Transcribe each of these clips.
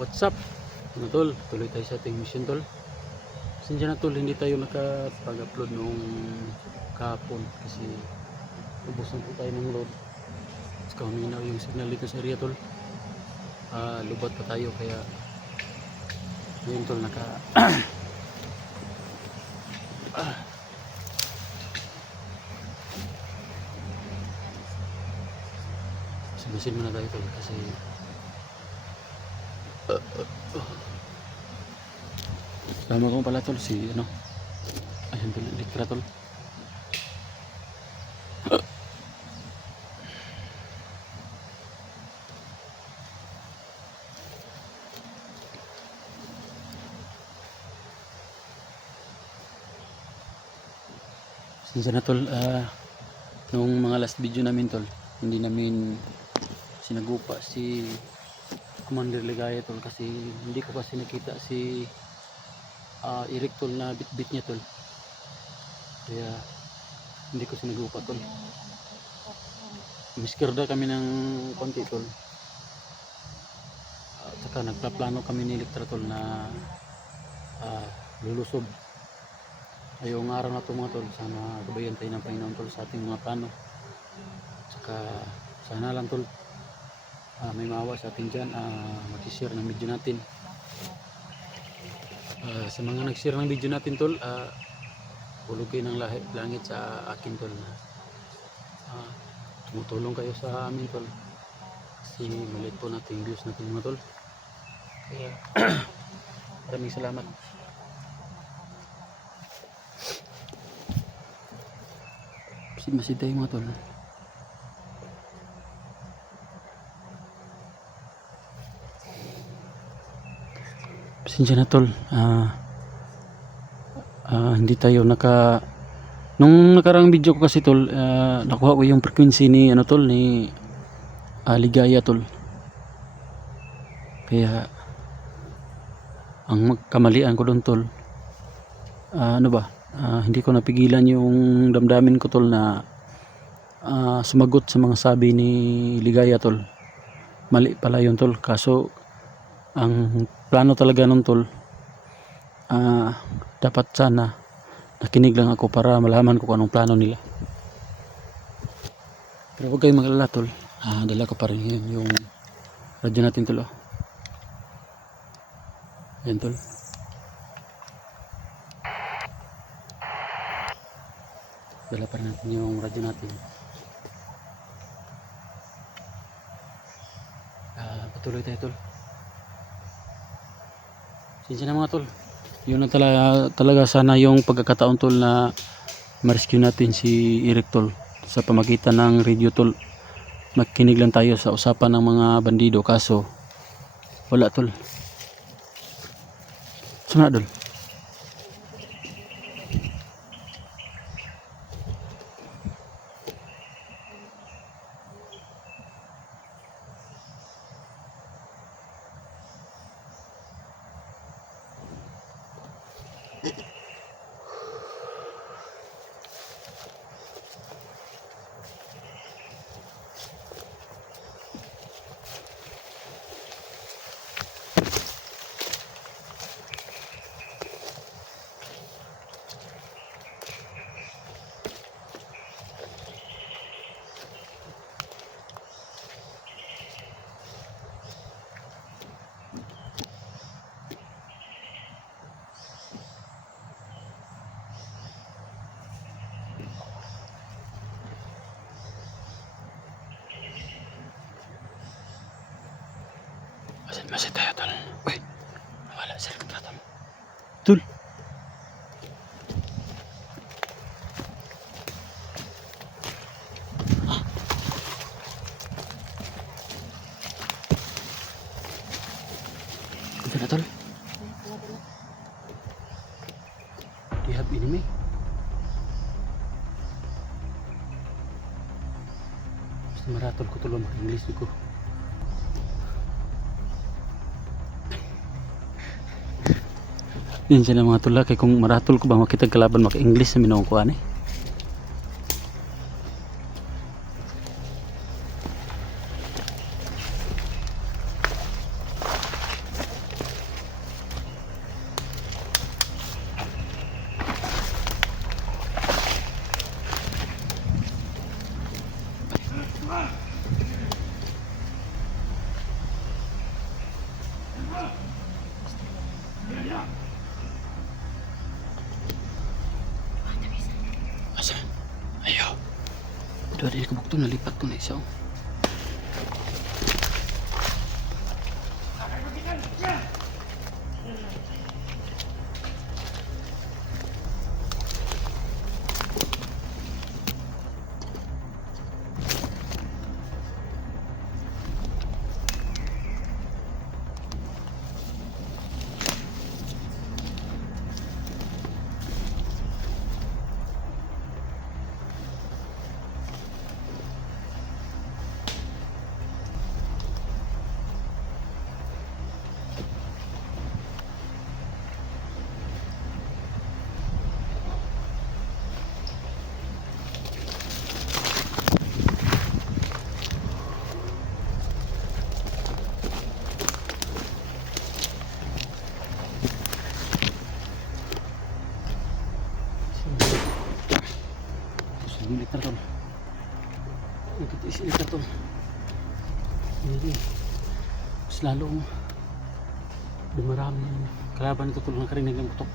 What's up mga tol, tuloy tayo sa ating mission tol. Sindihan na tol, hindi tayo nakapag-upload noong kahapon kasi ubusan po tayo ng load. Tapos kaminaw yung signal dito sa area tol. Lubat pa tayo kaya ngayon tol naka sabisin muna tayo tol kasi sama ko pala tol si ano, ayun tol, Elektra tol. Sinsa na tol, nung mga last video namin tol, hindi namin sinagupa si Commander Ligaya tol kasi hindi ko kasi nakita si Eric tol na bit-bit niya tol, kaya hindi ko sinagupa tol. Miskerda kami ng konti tol, at saka nagplaplano kami ni Elektra tol na lulusob ayong araw na ito mga tol. Sana gabayan tayo ng Panginoon tol sa ating mga plano, saka sana lang tol may maawa sa atin dyan, mag-share ng video natin. Sa mga nag-share ng video natin tol, hulugin ng langit sa akin tol na tumutulong kayo sa amin tol kasi maliit po natin views natin mga tol, kaya maraming salamat. Masid tayo mga tol. Pasensya na tol, hindi tayo nung nakarang video ko kasi tol, nakuha ko yung frequency ni ano tol, ni Ligaya tol, kaya ang kamalian ko doon tol, hindi ko napigilan yung damdamin ko tol na sumagot sa mga sabi ni Ligaya tol. Mali pala yun tol, kaso ang plano talaga nun tol, dapat sana nakinig lang ako para malaman ko kung anong plano nila. Pero huwag kayong mag-alala tol, dala ko pa rin yun yung radyo natin tol. Yan tol, dala pa rin natin yung radyo natin. Patuloy tayo tol. Sinsya na mga tol, yun na talaga sana yung pagkakataon tol na ma-rescue natin si Eric tol sa pamagitan ng radio tol. Makinig lang tayo sa usapan ng mga bandido, kaso wala tol. Suna tol. Masid tayo tol. Uy, wala si Elektra tol. Tol, ito na tol. Do you have enemy? Basta maratol ko tol, mag-English ko. Yan sila mga tula, kay kung maratol ko ba makita kalaban maka-English sa minawang ko ani. nalipat ko na isa. Oh. Liter tol. Ikut isi liter tol. Jadi mas lalo dumarami yung kalaban ito tol, nakarinig ng putok.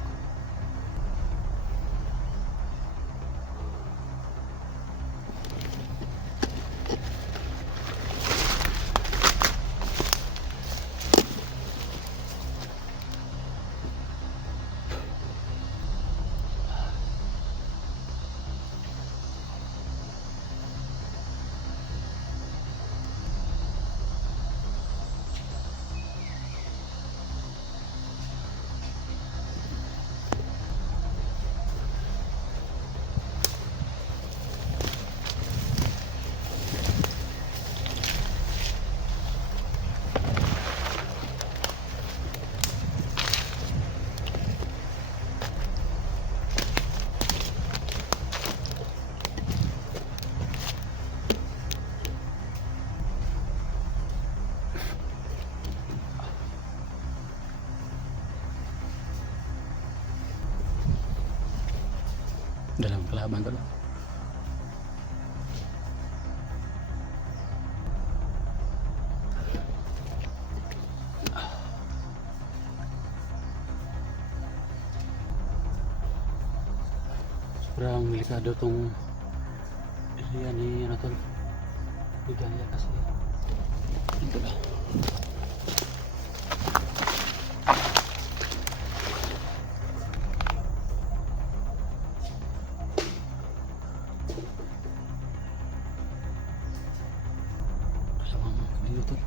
Dalam kelaban tol. Sobrang delikado tong area ni ano tol. Bigaya kasi. Ito lang. Dito tol.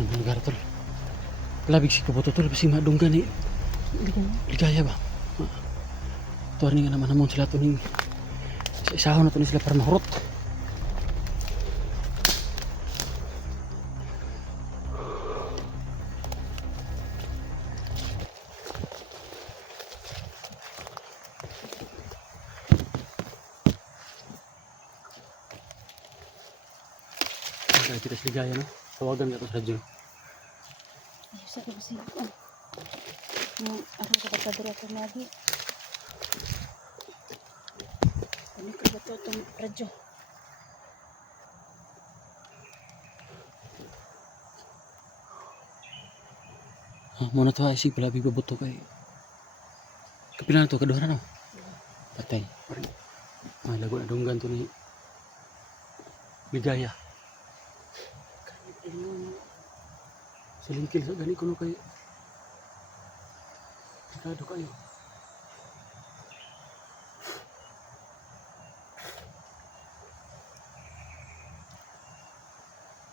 Sa lugar tol. Labig si kabuto tol kasi madunggan ni ligaya ba. Tuwar ni nga naman namon sila to ning isahon na to ni sila para mahurot. Kaya kita si ligaya no. Tawagan ka to sa radyo. Ay, sa ko kasi ako kapatadura ko lagi. Ano ka ba ito itong radyo? Muna to ay sig pala bibabuto kay. Kapila na to kaduha na no. Patay. Lago na dunggan to ni ligaya. Silingkil sa gani kuno kay. Delikado kayo.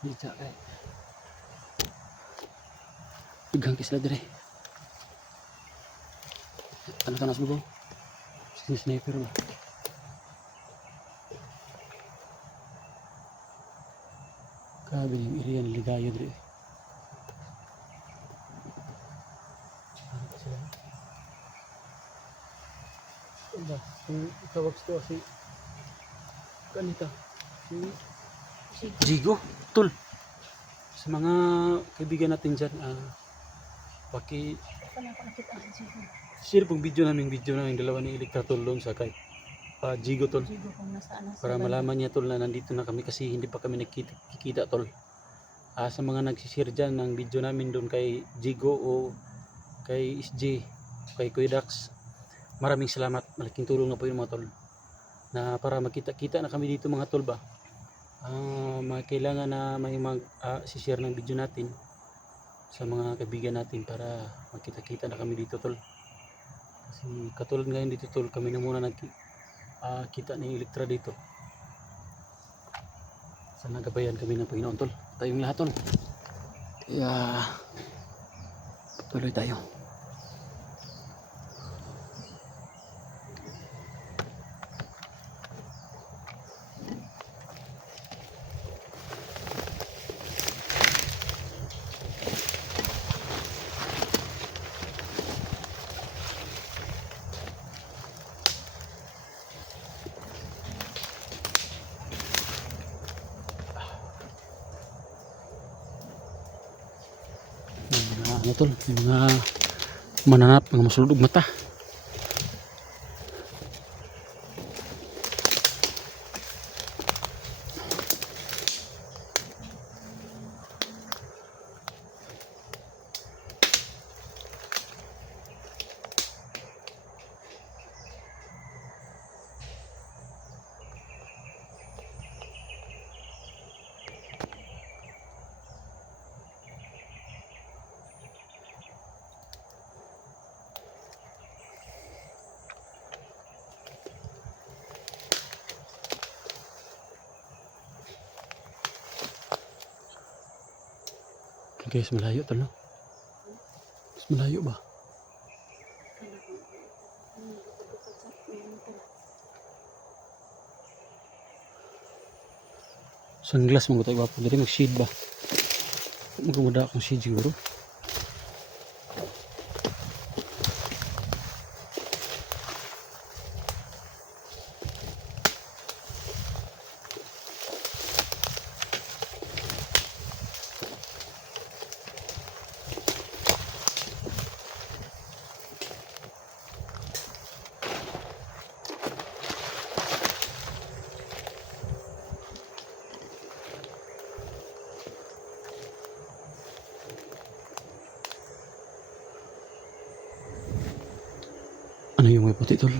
Bisa kay. Pegang kisla dire. Ano tanas mo? Sniper ba? Grabe yung irian ligaya dire. Ba, kung itawag ito si kanita si Jigo tol sa mga kaibigan natin dyan paki Wala ko nakita ang Jigo. share pong video namin dalawa ni Electra tol doon sa kay Jigo tol Jigo kung nasaan na para malaman niya tol na nandito na kami kasi hindi pa kami nakikita tol sa mga nagsishare dyan ng video namin doon kay Jigo o kay SJ kay Kuya Dax. Maraming salamat, malaking tulong na po yung mga tol na para makita-kita na kami dito mga tol ba. Kailangan na may mag-share ng video natin sa mga kaibigan natin para makita-kita na kami dito tol. Kasi katulad ngayon dito tol, kami na muna kita ng Electra dito. Sana gabayan kami ng Panginoon tol. Tayong lahat tol. Kaya tuloy tayo. Ano tol, yung mga mananap, mga masulog mata. Guys, malayo tol no? Mas malayo ba? Sunglass mo ko tayo wapo dali mag-shade ba? Magumuda akong shade siguro. Ano yung may puti tol?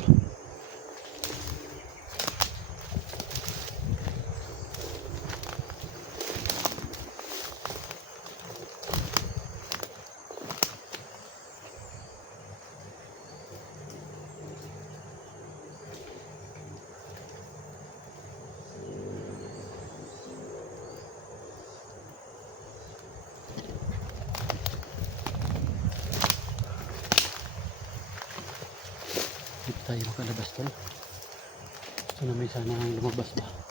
tayo makalabas tol. Gusto namin sana lumabas ba.